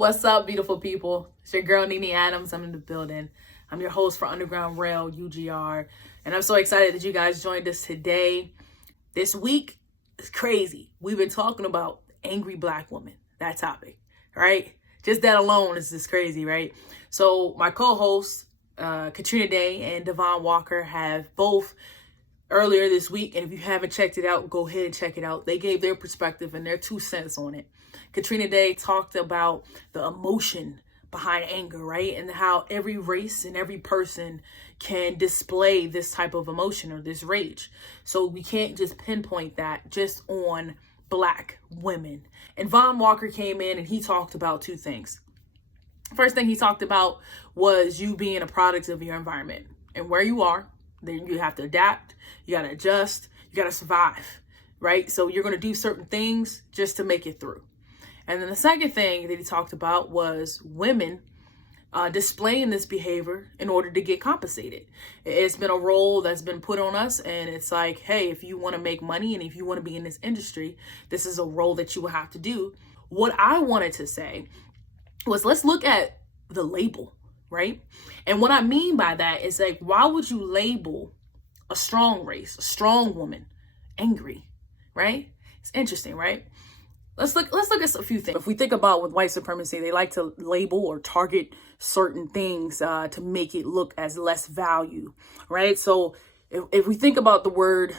What's up, beautiful people? It's your girl, Nee Nee Adams. I'm in the building. I'm your host for Underground Rail, UGR. And I'm so excited that you guys joined us today. This week is crazy. We've been talking about angry black women, that topic, right? Just that alone is just crazy, right? So my co-hosts, Katrina Day and Devon Walker, have both earlier this week, and if you haven't checked it out, go ahead and check it out. They gave their perspective and their 2 cents on it. Katrina Day talked about the emotion behind anger, right? And how every race and every person can display this type of emotion or this rage. So we can't just pinpoint that just on black women. And Von Walker came in and he talked about 2 things. First thing he talked about was you being a product of your environment and where you are. Then you have to adapt, you got to adjust, you got to survive, right? So you're going to do certain things just to make it through. And then the second thing that he talked about was women displaying this behavior in order to get compensated. It's been a role that's been put on us, and it's like, hey, if you want to make money and if you want to be in this industry, this is a role that you will have to do. What I wanted to say was, let's look at the label, right? And what I mean by that is, like, why would you label a strong race, a strong woman, angry, right? It's interesting, right? Let's look at a few things. If we think about with white supremacy, they like to label or target certain things to make it look as less value, right? So if we think about the word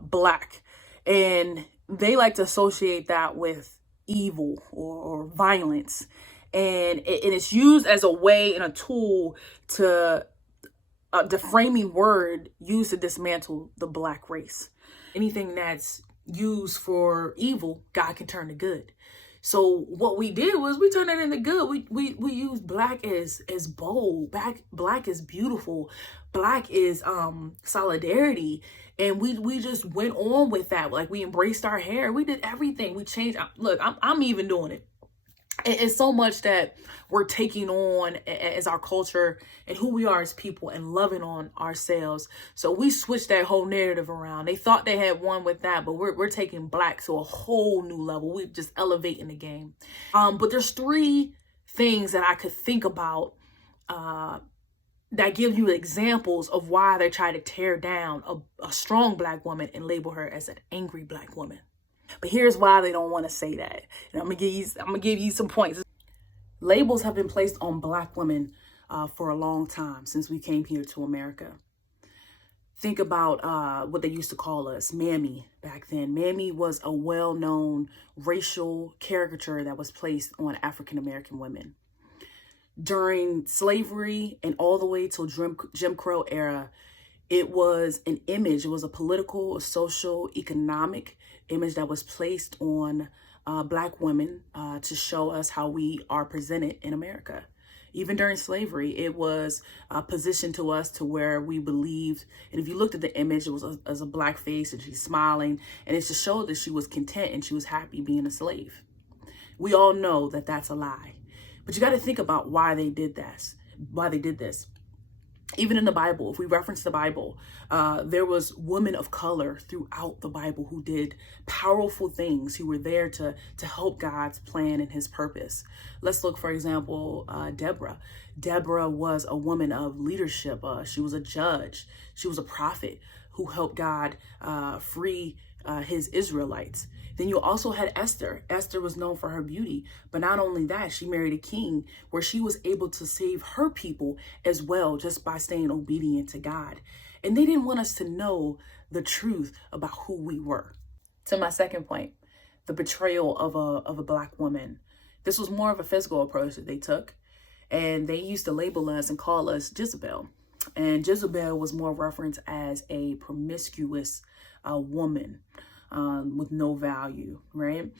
black, and they like to associate that with evil or violence, and it's used as a way and a tool to the framing word used to dismantle the black race. Anything that's used for evil, God can turn to good. So what we did was we turned it into good. We used black as bold, black is beautiful, black is solidarity, and we just went on with that. Like, we embraced our hair, we did everything, we changed. Look, I'm even doing it. It's so much that we're taking on as our culture and who we are as people and loving on ourselves. So we switched that whole narrative around. They thought they had won with that, but we're taking black to a whole new level. We're just elevating the game. But there's 3 things that I could think about that give you examples of why they try to tear down a strong black woman and label her as an angry black woman. But here's why they don't want to say that. And I'm gonna give you some points. Labels have been placed on black women for a long time, since we came here to America. Think about what they used to call us, Mammy, back then. Mammy was a well-known racial caricature that was placed on African-American women. During slavery and all the way till Jim Crow era, it was an image. It was a political, a social, economic image that was placed on black women to show us how we are presented in America. Even during slavery, it was positioned to us to where we believed, and if you looked at the image, it was as a black face and she's smiling, and it just showed that she was content and she was happy being a slave. We all know that that's a lie, but you got to think about why they did this. Even in the Bible, if we reference the Bible, there was women of color throughout the Bible who did powerful things, who were there to help God's plan and his purpose. Let's look, for example, Deborah. Deborah was a woman of leadership. She was a judge. She was a prophet who helped God free his Israelites. Then you also had Esther. Esther was known for her beauty, but not only that, she married a king where she was able to save her people as well, just by staying obedient to God. And they didn't want us to know the truth about who we were. To my second point, the betrayal of a black woman. This was more of a physical approach that they took, and they used to label us and call us Jezebel. And Jezebel was more referenced as a promiscuous woman with no value, right?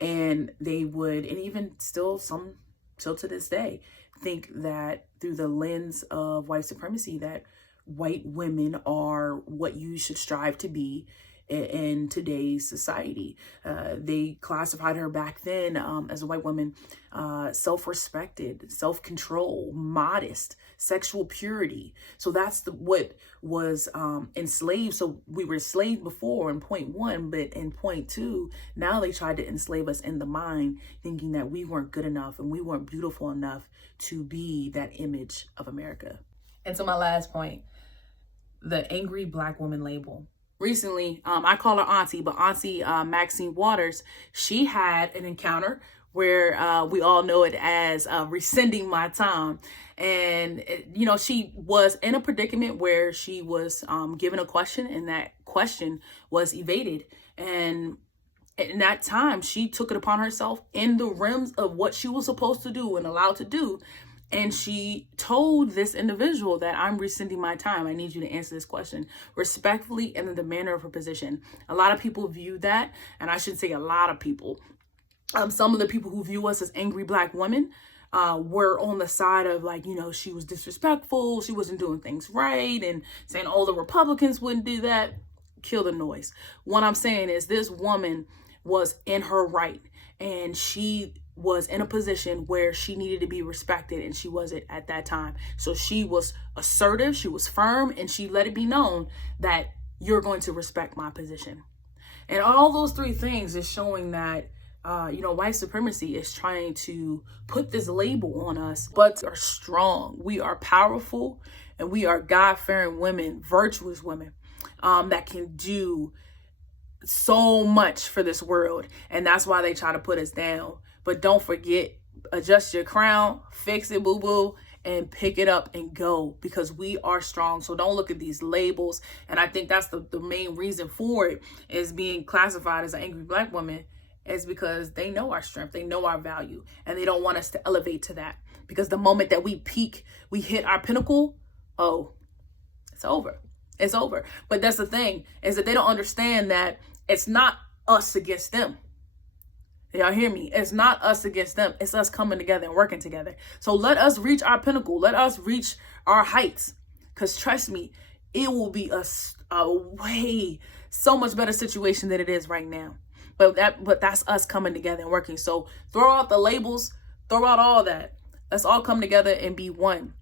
And they would, and even still to this day, think that through the lens of white supremacy, that white women are what you should strive to be, in today's society. They classified her back then as a white woman, self-respected, self-control, modest, sexual purity. So that's what was enslaved. So we were enslaved before in point one, but in point two, now they tried to enslave us in the mind, thinking that we weren't good enough and we weren't beautiful enough to be that image of America. And so my last point, the angry Black woman label. Recently, I call her Auntie, but Auntie Maxine Waters, she had an encounter where we all know it as rescinding my time. And, she was in a predicament where she was given a question, and that question was evaded. And in that time, she took it upon herself in the realms of what she was supposed to do and allowed to do. And she told this individual that I'm rescinding my time. I need you to answer this question respectfully and in the manner of her position. A lot of people view that, and I should say a lot of people. Some of the people who view us as angry Black women were on the side of she was disrespectful. She wasn't doing things right and saying, oh, the Republicans wouldn't do that. Kill the noise. What I'm saying is this woman was in her right, and she was in a position where she needed to be respected, and she wasn't at that time. So she was assertive, she was firm, and she let it be known that you're going to respect my position. And all those three things is showing that white supremacy is trying to put this label on us, but we are strong, we are powerful, and we are God-fearing women, virtuous women that can do so much for this world. And that's why they try to put us down. But don't forget, adjust your crown, fix it, boo-boo, and pick it up and go, because we are strong. So don't look at these labels. And I think that's the main reason for it, is being classified as an angry Black woman, is because they know our strength, they know our value, and they don't want us to elevate to that. Because the moment that we peak, we hit our pinnacle, oh, it's over. It's over. But that's the thing, is that they don't understand that it's not us against them. Y'all hear me? It's not us against them. It's us coming together and working together. So let us reach our pinnacle. Let us reach our heights. Because trust me, it will be a way so much better situation than it is right now. But that's us coming together and working. So throw out the labels, throw out all that. Let's all come together and be one.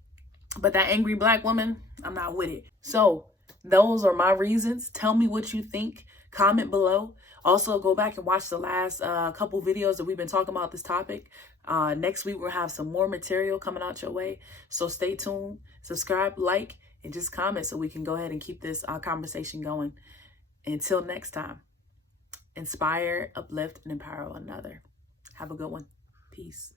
But that angry Black woman, I'm not with it. So those are my reasons. Tell me what you think. Comment below. Also, go back and watch the last couple videos that we've been talking about this topic. Next week, we'll have some more material coming out your way. So stay tuned, subscribe, like, and just comment so we can go ahead and keep this conversation going. Until next time, inspire, uplift, and empower one another. Have a good one. Peace.